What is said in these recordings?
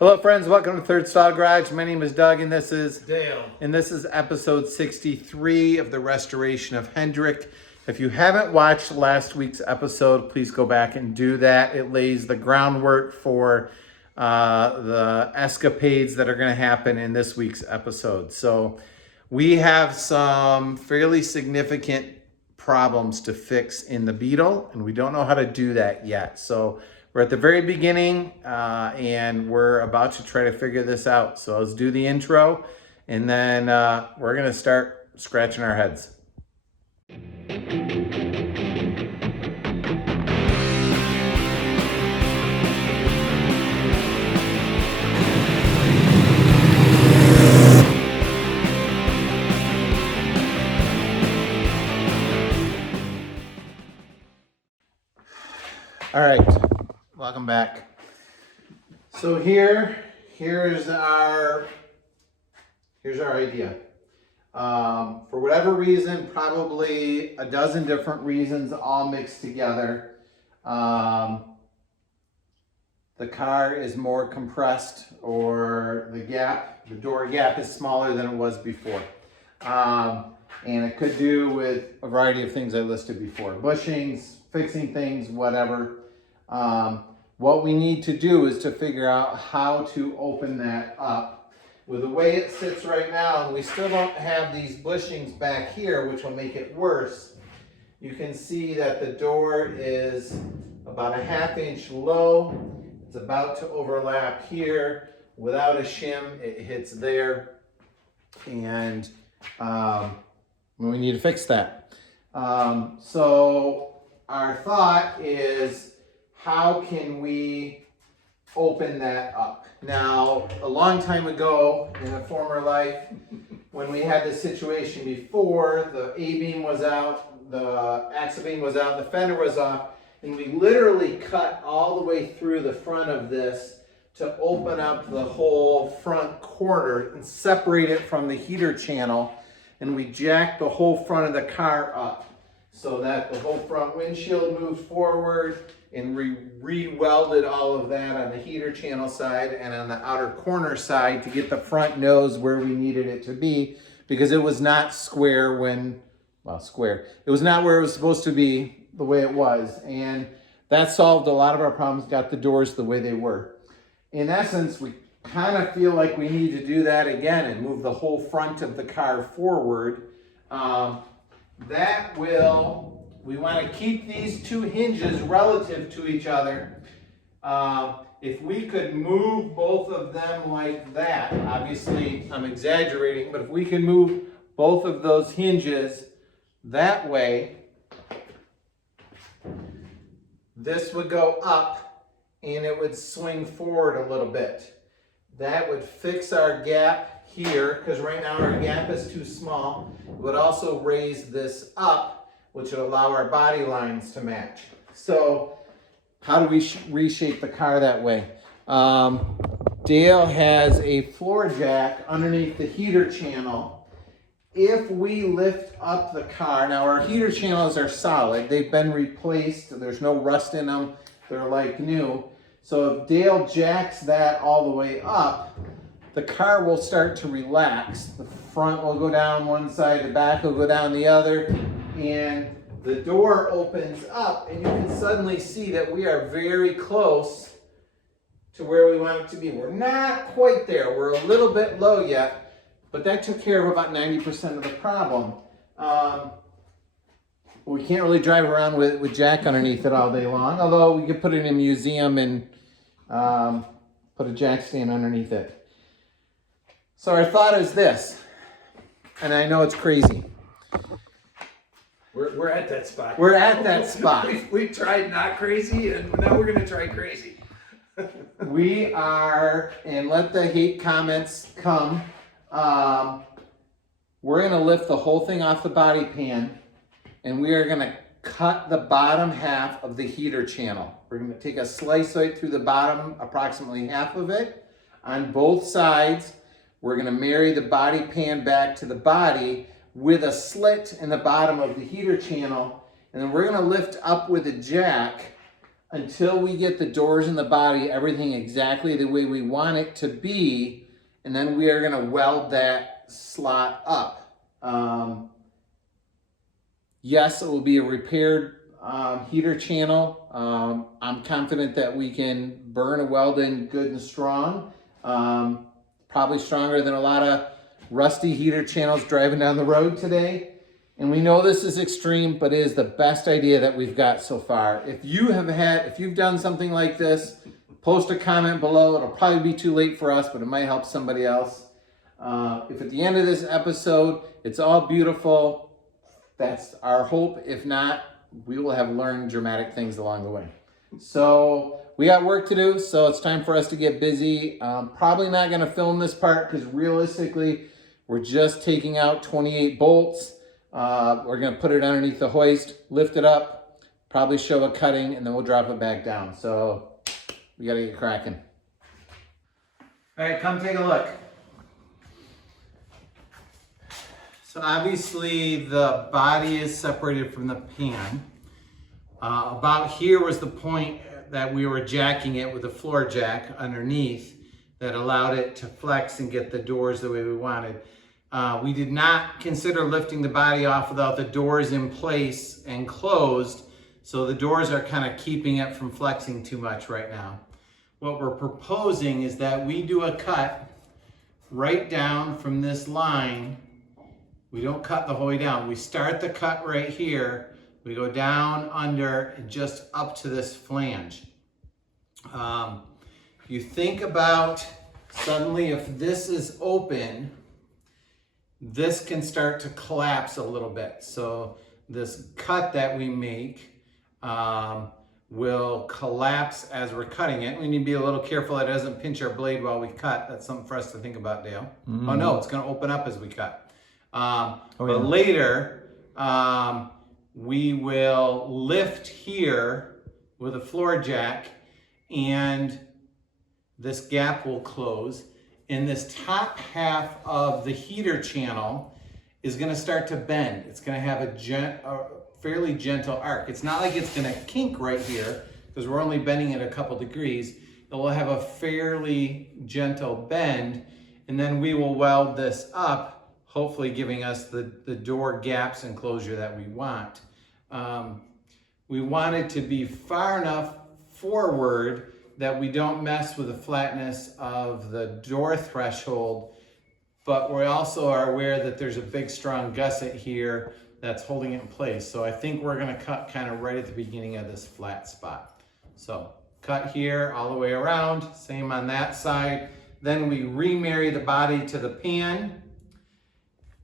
Hello friends, welcome to Third Style Garage. My name is Doug and this is Dale. And this is episode 63 of the restoration of Hendrick. If you haven't watched last week's episode, please go back and do that. It lays the groundwork for the escapades that are going to happen in this week's episode. So we have some fairly significant problems to fix in the Beetle, and we don't know how to do that yet. So we're at the very beginning, and we're about to try to figure this out. So let's do the intro, and then we're going to start scratching our heads. All right, welcome back. So here's our idea. For whatever reason, probably a dozen different reasons all mixed together. The car is more compressed, or the door gap is smaller than it was before. And it could do with a variety of things I listed before. Bushings, fixing things, whatever. What we need to do is to figure out how to open that up. With the way it sits right now, and we still don't have these bushings back here, which will make it worse. You can see that the door is about a 1/2 inch low. It's about to overlap here. Without a shim, it hits there. And we need to fix that. So our thought is, how can we open that up? Now, a long time ago in a former life, when we had this situation before, the A-beam was out, the axle beam was out, the fender was off, and we literally cut all the way through the front of this to open up the whole front quarter and separate it from the heater channel, and we jacked the whole front of the car up so that the whole front windshield moved forward, and we re-welded all of that on the heater channel side and on the outer corner side to get the front nose where we needed it to be, because it was not square it was not where it was supposed to be the way it was. And that solved a lot of our problems, got the doors the way they were. In essence, we kind of feel like we need to do that again and move the whole front of the car forward. We want to keep these two hinges relative to each other. If we could move both of them like that, obviously I'm exaggerating, but if we can move both of those hinges that way, this would go up and it would swing forward a little bit. That would fix our gap here, because right now our gap is too small. It would also raise this up, which would allow our body lines to match. So how do we reshape the car that way? Dale has a floor jack underneath the heater channel. If we lift up the car, now our heater channels are solid. They've been replaced. There's no rust in them. They're like new. So if Dale jacks that all the way up, the car will start to relax. The front will go down one side, the back will go down the other, and the door opens up, and you can suddenly see that we are very close to where we want it to be. We're not quite there. We're a little bit low yet, but that took care of about 90% of the problem. We can't really drive around with jack underneath it all day long, although we could put it in a museum and put a jack stand underneath it. So our thought is this, and I know it's crazy. We're at that spot. We're at that spot. We tried not crazy, and now we're going to try crazy. We are, and let the hate comments come, we're going to lift the whole thing off the body pan, and we are going to cut the bottom half of the heater channel. We're going to take a slice right through the bottom, approximately half of it, on both sides. We're going to marry the body pan back to the body with a slit in the bottom of the heater channel, and then we're going to lift up with a jack until we get the doors and the body, everything exactly the way we want it to be, and then we are gonna weld that slot up. Yes, it will be a repaired heater channel. I'm confident that we can burn a weld in good and strong. Probably stronger than a lot of rusty heater channels driving down the road today. And we know this is extreme, but it is the best idea that we've got so far. If you've done something like this, post a comment below. It'll probably be too late for us, but it might help somebody else. If at the end of this episode, it's all beautiful, that's our hope. If not, we will have learned dramatic things along the way. So we got work to do, so it's time for us to get busy. Probably not gonna film this part because realistically, we're just taking out 28 bolts. We're gonna put it underneath the hoist, lift it up, probably show a cutting, and then we'll drop it back down. So we gotta get cracking. All right, come take a look. So obviously the body is separated from the pan. About here was the point that we were jacking it with a floor jack underneath that allowed it to flex and get the doors the way we wanted. We did not consider lifting the body off without the doors in place and closed, so the doors are kind of keeping it from flexing too much right now. What we're proposing is that we do a cut right down from this line. We don't cut the whole way down. We start the cut right here. We go down under and just up to this flange. You think about suddenly if this is open, this can start to collapse a little bit. So this cut that we make will collapse as we're cutting it. We need to be a little careful that it doesn't pinch our blade while we cut. That's something for us to think about, Dale. Oh no, it's gonna open up as we cut. But later, we will lift here with a floor jack and this gap will close. And this top half of the heater channel is gonna start to bend. It's gonna have a fairly gentle arc. It's not like it's gonna kink right here because we're only bending it a couple degrees. It will have a fairly gentle bend, and then we will weld this up, hopefully giving us the door gaps and closure that we want. We want it to be far enough forward that we don't mess with the flatness of the door threshold, but we also are aware that there's a big strong gusset here that's holding it in place. So I think we're gonna cut kind of right at the beginning of this flat spot. So cut here all the way around, same on that side. Then we remarry the body to the pan,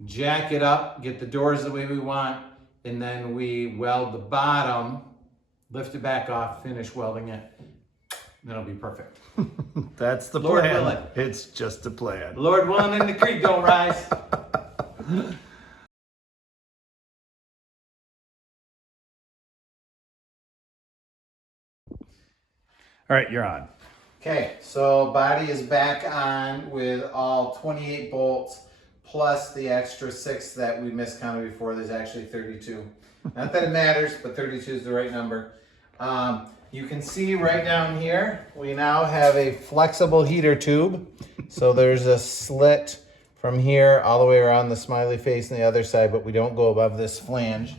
jack it up, get the doors the way we want, and then we weld the bottom, lift it back off, finish welding it. That'll be perfect. That's the Lord plan. willing. It's just a plan. Lord willing and the creek don't rise. All right, you're on. Okay, so body is back on with all 28 bolts plus the extra 6 that we miscounted before. There's actually 32. Not that it matters, but 32 is the right number. You can see right down here, we now have a flexible heater tube. So there's a slit from here all the way around the smiley face on the other side, but we don't go above this flange.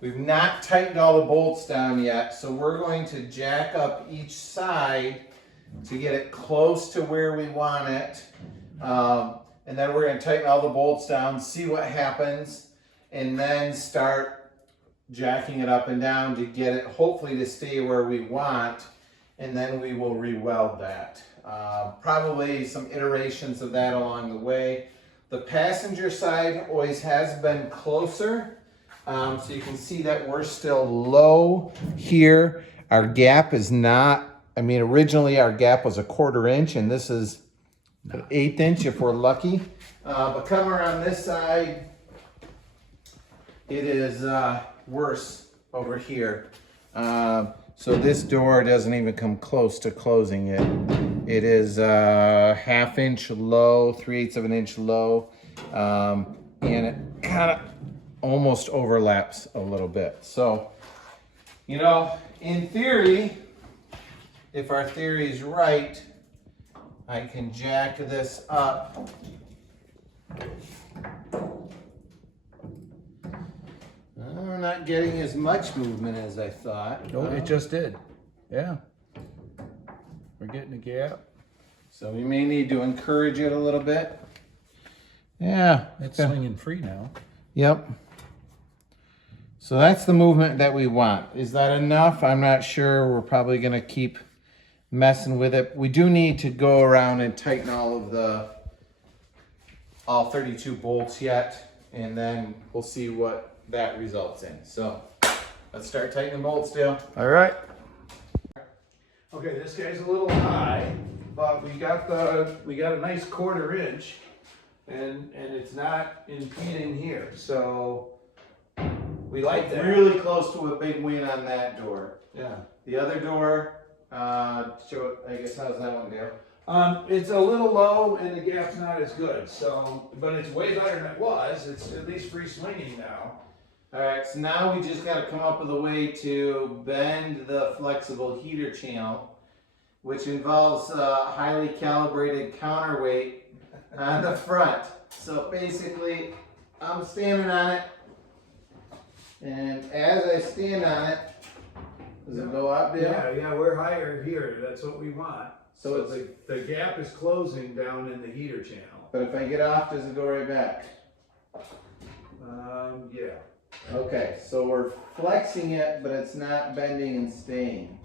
We've not tightened all the bolts down yet, so we're going to jack up each side to get it close to where we want it. And then we're going to tighten all the bolts down, see what happens, and then start jacking it up and down to get it hopefully to stay where we want, and then we will re-weld that. Probably some iterations of that along the way. The passenger side always has been closer, so you can see that we're still low here. Our gap is not, I mean, originally our gap was a 1/4 inch, and this is an 1/8 inch if we're lucky. But come around this side, it is worse over here. So this door doesn't even come close to closing it. It is 1/2 inch low, 3/8 of an inch low, and it kind of almost overlaps a little bit. So, you know, in theory, if our theory is right, I can jack this up. I'm not getting as much movement as I thought. Oh, it just did. Yeah. We're getting a gap. So we may need to encourage it a little bit. Yeah. It's swinging free now. Yep. So that's the movement that we want. Is that enough? I'm not sure. We're probably going to keep messing with it. We do need to go around and tighten all 32 bolts yet, and then we'll see what that results in. So let's start tightening bolts, Dale. All right. Okay, this guy's a little high, but we got a nice 1/4 inch, and it's not impeding here, so we like that. Really close to a big win on that door. Yeah. The other door, show, I guess, how's that one, Dale? It's a little low and the gap's not as good, so, but it's way better than it was. It's at least free swinging now. All right, so now we just got to come up with a way to bend the flexible heater channel, which involves a highly calibrated counterweight on the front. So basically, I'm standing on it, and as I stand on it, does it go up, Dale? Yeah, we're higher here. That's what we want. So So the gap is closing down in the heater channel. But if I get off, does it go right back? Yeah. Okay, so we're flexing it, but it's not bending and staying.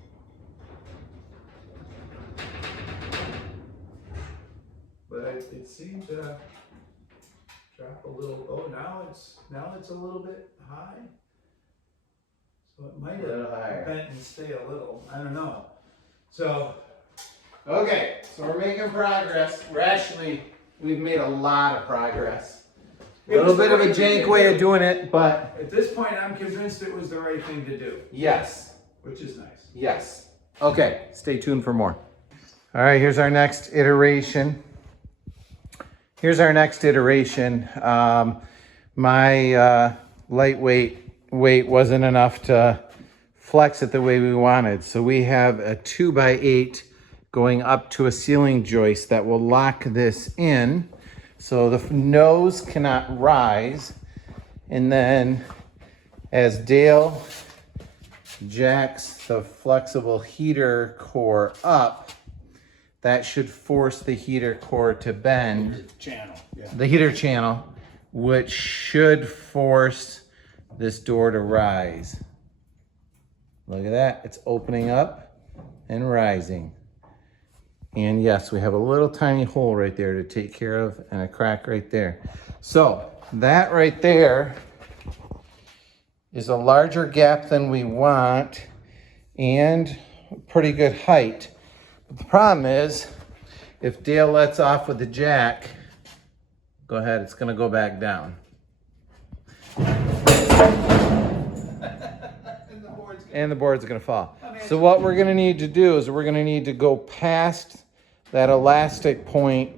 But it seemed to drop a little. Oh, now it's a little bit high. So it might A little have higher. bent and stay a little. I don't know. So Okay, so we're making progress. We've made a lot of progress. A little bit of a jank way of doing it, but at this point, I'm convinced it was the right thing to do, yes, which is nice. yes. Okay, stay tuned for more. All right, here's our next iteration. My lightweight weight wasn't enough to flex it the way we wanted. So we have a 2x8 going up to a ceiling joist that will lock this in so the nose cannot rise. And then as Dale jacks the flexible heater core up, that should force the heater core to bend. Channel. Yeah. The heater channel, which should force this door to rise. Look at that, it's opening up and rising. And yes, we have a little tiny hole right there to take care of and a crack right there. So that right there is a larger gap than we want and pretty good height. But the problem is, if Dale lets off with the jack, go ahead, it's gonna go back down. And the board's gonna fall. So what we're gonna need to do is we're gonna need to go past that elastic point,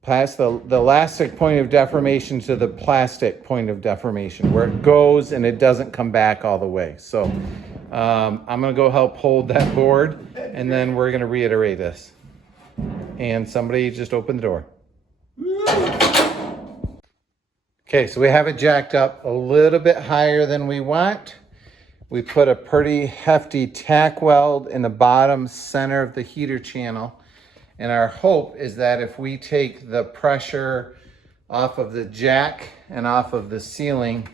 past the elastic point of deformation to the plastic point of deformation, where it goes and it doesn't come back all the way. So I'm gonna go help hold that board, and then we're gonna reiterate this. And somebody just opened the door. Okay, so we have it jacked up a little bit higher than we want. We put a pretty hefty tack weld in the bottom center of the heater channel. And our hope is that if we take the pressure off of the jack and off of the ceiling,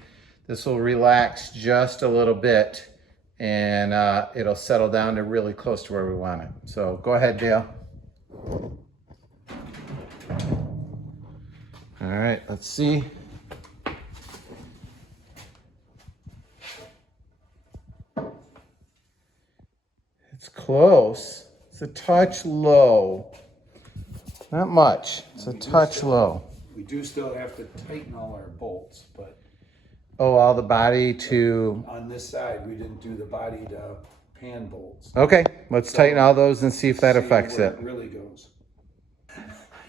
this will relax just a little bit and it'll settle down to really close to where we want it. So go ahead, Dale. All right, let's see. It's close. It's a touch low. Not much. It's a touch low. We do still have to tighten all our bolts, but Oh, all the body to... on this side, we didn't do the body to pan bolts. Okay, let's tighten all those and see if that affects where it. really goes.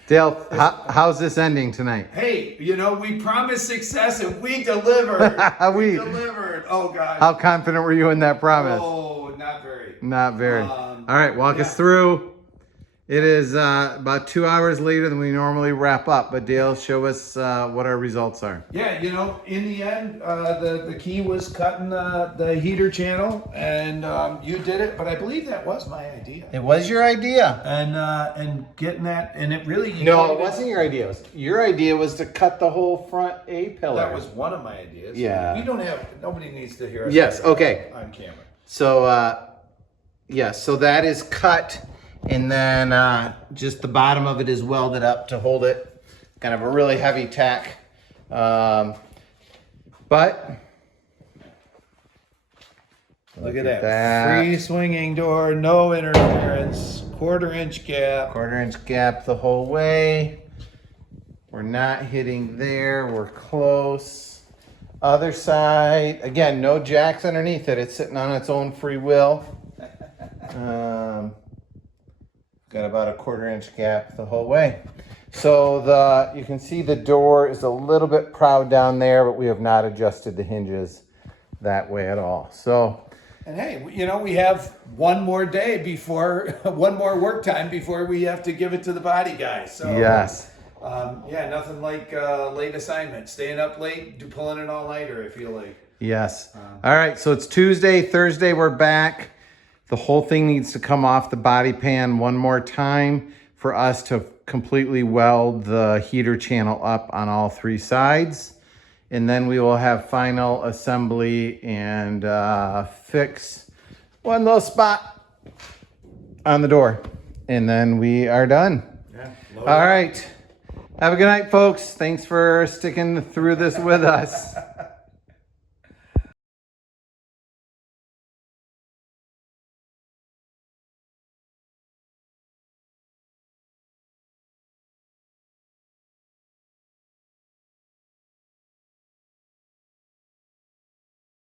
Dale, how's this ending tonight? Hey, you know, we promised success and we delivered. We- delivered. Oh, gosh. How confident were you in that promise? Oh, not very. Not very. All right, walk yeah. us through. It is about 2 hours later than we normally wrap up, but Dale, show us what our results are. Yeah, you know, in the end, the key was cutting the heater channel, and you did it, but I believe that was my idea. It was your idea. And getting that, and it really... No, it wasn't your idea. Your idea was to cut the whole front A-pillar. That was one of my ideas. Yeah. We don't have, nobody needs to hear us. Yes, okay. On camera. So, yes, so that is cut, and then just the bottom of it is welded up to hold it. Kind of a really heavy tack. But Look at that. Free swinging door, no interference, 1/4 inch gap. 1/4 inch gap the whole way. We're not hitting there, we're close. Other side, again, no jacks underneath it. It's sitting on its own free will. Got about a 1/4 inch gap the whole way. So you can see the door is a little bit proud down there, but we have not adjusted the hinges that way at all. So, And hey, you know, we have one more day before, one more work time before we have to give it to the body guy. So yes. yeah, nothing like late assignment. Staying up late, pulling an all-nighter, I feel like. Yes. All right, so it's Tuesday, Thursday, we're back. The whole thing needs to come off the body pan one more time for us to completely weld the heater channel up on all 3 sides. And then we will have final assembly and fix one little spot on the door. And then we are done. Yeah. All right. Have a good night, folks. Thanks for sticking through this with us.